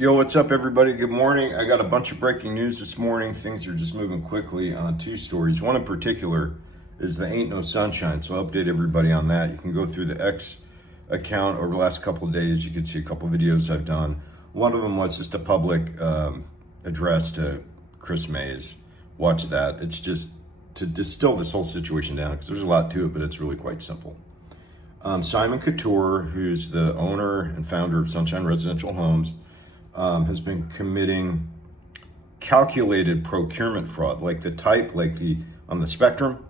Yo, what's up, everybody? Good morning. I got a bunch of breaking news this morning. Things are just moving quickly on two stories. One in particular is the Ain't No Sunshine, so I'll update everybody on that. You can go through the X account over the last couple of days. You can see a couple of videos I've done. One of them was just a public address to Chris Mays. Watch that. It's just to distill this whole situation down because there's a lot to it, but it's really quite simple. Simon Couture, who's the owner and founder of Sunshine Residential Homes, has been committing calculated procurement fraud, like the type, like the on the spectrum.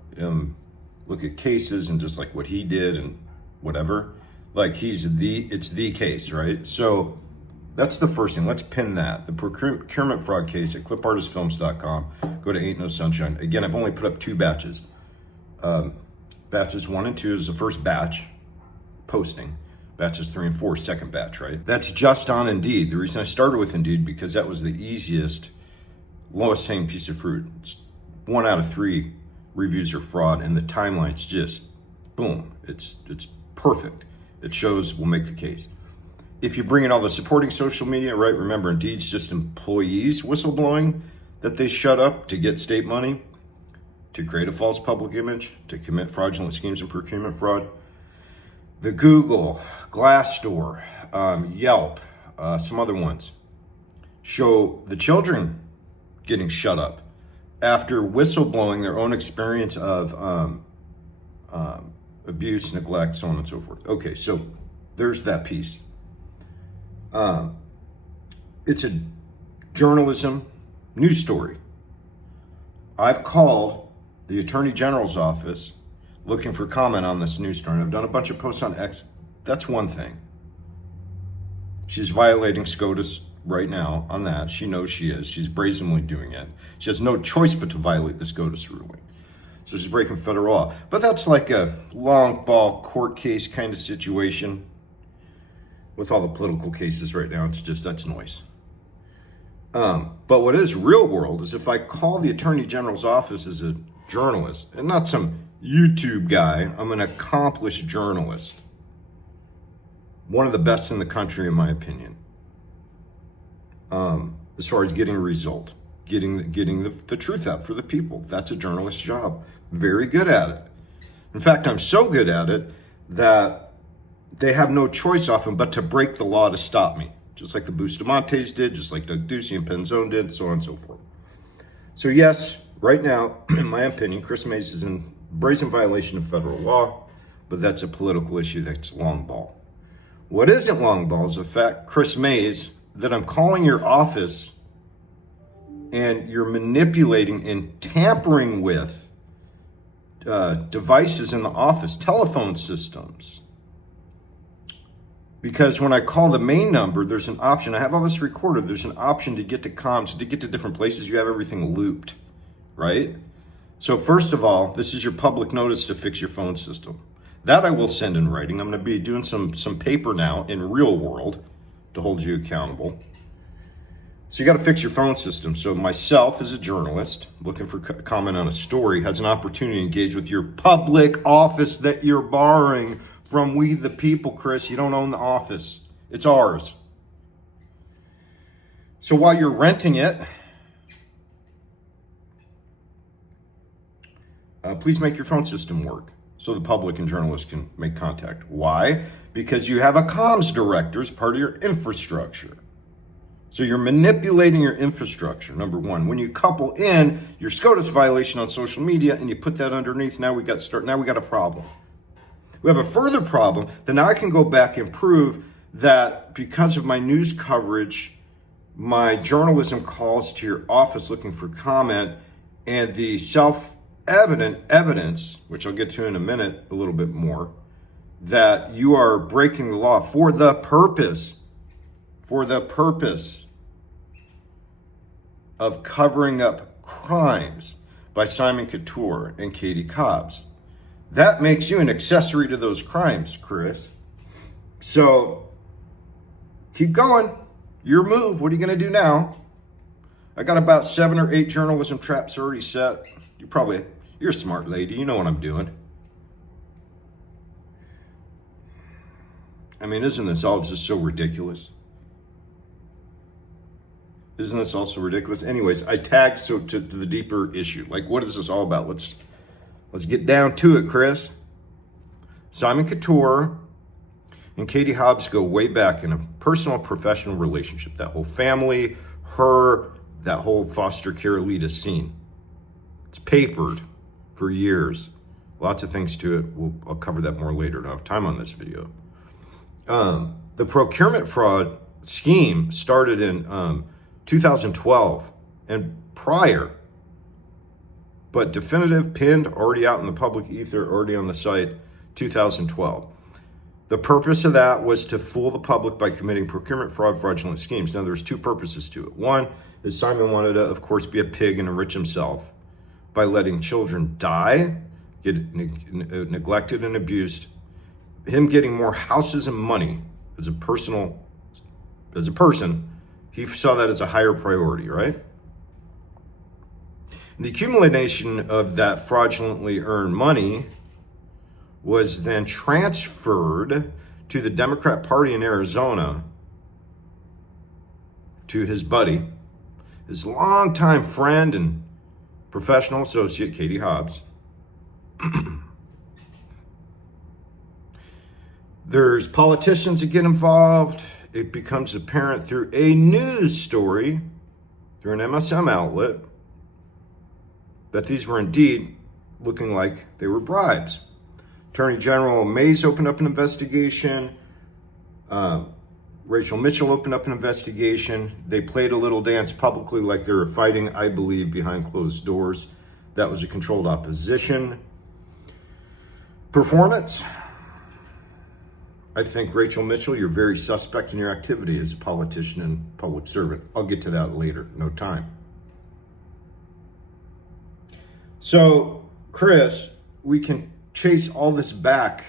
Look at cases and just like what he did and whatever. Like it's the case, right? So that's the first thing. Let's pin that. The procurement fraud case at clipartistfilms.com. Go to Ain't No Sunshine. Again, I've only put up two batches. Batches 1 and 2 is the first batch posting. Batches 3 and 4, second batch, right? That's just on Indeed. The reason I started with Indeed, because that was the easiest, lowest hanging piece of fruit. It's 1 out of 3 reviews are fraud, and the timeline's just boom. It's perfect. It shows we'll make the case. If you bring in all the supporting social media, right? Remember, Indeed's just employees whistleblowing that they shut up to get state money, to create a false public image, to commit fraudulent schemes and procurement fraud. The Google, Glassdoor, Yelp, some other ones show the children getting shut up after whistleblowing their own experience of abuse, neglect, so on and so forth. Okay, so there's that piece. It's a journalism news story. I've called the Attorney General's office looking for comment on this news story. I've done a bunch of posts on X. That's one thing. She's violating SCOTUS right now on that. She knows she is. She's brazenly doing it. She has no choice but to violate the SCOTUS ruling. So she's breaking federal law. But that's like a long ball court case kind of situation. With all the political cases right now, it's just, that's noise. But what is real world is if I call the Attorney General's office as a journalist, and not some YouTube guy, I'm an accomplished journalist. One of the best in the country, in my opinion. As far as getting a result, getting the truth out for the people. That's a journalist's job. Very good at it. In fact, I'm so good at it that they have no choice often but to break the law to stop me. Just like the Bustamantes did, just like Doug Ducey and Penzone did, so on and so forth. So yes, right now, in my opinion, Chris Mays is in brazen violation of federal law, but that's a political issue. That's long ball. What isn't long ball is the fact, Chris Mays, that I'm calling your office and you're manipulating and tampering with devices in the office, telephone systems. Because when I call the main number, there's an option. I have all this recorded. There's an option to get to comms, to get to different places. You have everything looped, right? So first of all, this is your public notice to fix your phone system. That I will send in writing. I'm going to be doing some paper now in real world to hold you accountable. So you got to fix your phone system. So myself as a journalist looking for comment on a story has an opportunity to engage with your public office that you're borrowing from we the people, Chris. You don't own the office. It's ours. So while you're renting it, please make your phone system work so the public and journalists can make contact. Why? Because you have a comms director as part of your infrastructure. So you're manipulating your infrastructure, number one. When you couple in your SCOTUS violation on social media and you put that underneath, now we got a problem. We have a further problem that now I can go back and prove that because of my news coverage, my journalism calls to your office looking for comment, and the self-evident evidence, which I'll get to in a minute a little bit more, that you are breaking the law for the purpose of covering up crimes by Simon Couture and Katie Cobbs. That makes you an accessory to those crimes, Chris. So keep going. Your move. What are you going to do now? I got about 7 or 8 journalism traps already set. You're a smart lady. You know what I'm doing. I mean, isn't this all just so ridiculous? Isn't this also ridiculous? Anyways, I tagged to the deeper issue. Like, what is this all about? Let's get down to it, Chris. Simon Couture and Katie Hobbs go way back in a personal professional relationship. That whole family, her, that whole foster care elitist scene. It's papered for years. Lots of things to it. I'll cover that more later. I don't have time on this video. The procurement fraud scheme started in 2012 and prior, but definitive, pinned, already out in the public ether, already on the site, 2012. The purpose of that was to fool the public by committing procurement fraud fraudulent schemes. Now, there's two purposes to it. One is Simon wanted to, of course, be a pig and enrich himself by letting children die, get neglected and abused, him getting more houses and money as a person, he saw that as a higher priority, right? The accumulation of that fraudulently earned money was then transferred to the Democrat Party in Arizona, to his buddy, his longtime friend and professional associate, Katie Hobbs. There's politicians that get involved. It becomes apparent through a news story, through an MSM outlet, that these were indeed looking like they were bribes. Attorney General Mays opened up an investigation. Rachel Mitchell opened up an investigation. They played a little dance publicly like they were fighting, I believe, behind closed doors. That was a controlled opposition performance. I think, Rachel Mitchell, you're very suspect in your activity as a politician and public servant. I'll get to that later. No time. So, Chris, we can chase all this back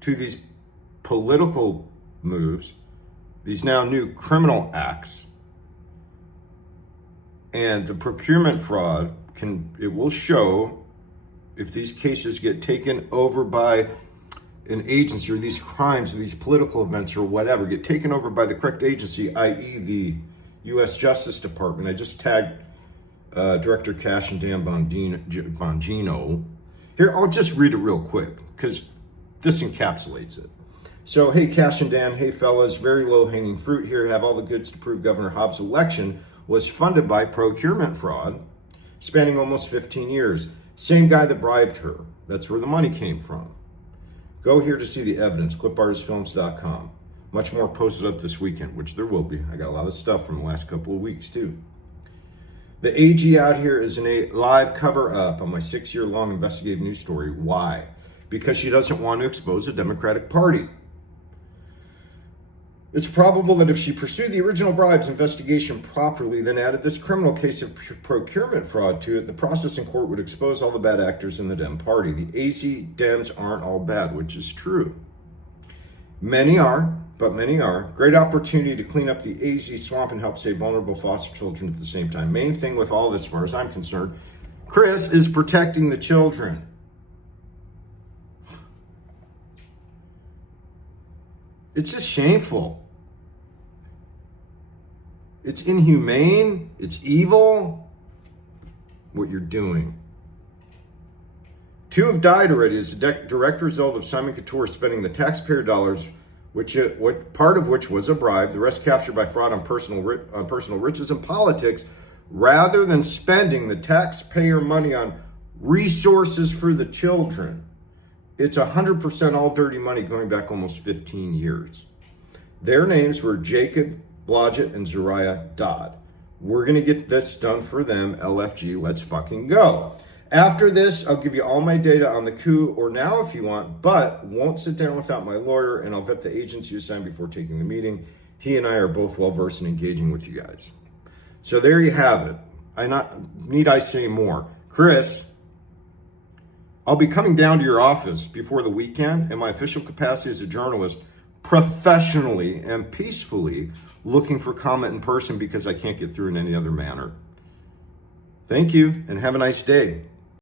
to these political moves, these now new criminal acts, and the procurement fraud will show if these cases get taken over by an agency, or these crimes or these political events or whatever get taken over by the correct agency, i.e. the U.S. Justice Department. I just tagged Director Cash and Dan Bongino. Here, I'll just read it real quick because this encapsulates it. So, hey, Cash and Dan, hey, fellas, very low-hanging fruit here. Have all the goods to prove Governor Hobbs' election was funded by procurement fraud, spanning almost 15 years. Same guy that bribed her. That's where the money came from. Go here to see the evidence, clipartistfilms.com. Much more posted up this weekend, which there will be. I got a lot of stuff from the last couple of weeks, too. The AG out here is in a live cover-up on my 6-year-long investigative news story. Why? Because she doesn't want to expose the Democratic Party. It's probable that if she pursued the original bribes investigation properly, then added this criminal case of procurement fraud to it, the process in court would expose all the bad actors in the Dem Party. The AZ Dems aren't all bad, which is true. Many are, but many are. Great opportunity to clean up the AZ swamp and help save vulnerable foster children at the same time. Main thing with all this, as far as I'm concerned, Chris, is protecting the children. It's just shameful. It's inhumane. It's evil. What you're doing. 2 have died already as a direct result of Simon Couture spending the taxpayer dollars, part of which was a bribe, the rest captured by fraud on personal riches and politics, rather than spending the taxpayer money on resources for the children. It's 100% all dirty money going back almost 15 years. Their names were Jacob Blodgett and Zariah Dodd. We're going to get this done for them, LFG. Let's fucking go. After this, I'll give you all my data on the coup, or now if you want, but won't sit down without my lawyer, and I'll vet the agents you assigned before taking the meeting. He and I are both well-versed in engaging with you guys. So there you have it. Need I say more? Chris, I'll be coming down to your office before the weekend in my official capacity as a journalist, professionally and peacefully looking for comment in person because I can't get through in any other manner. Thank you and have a nice day.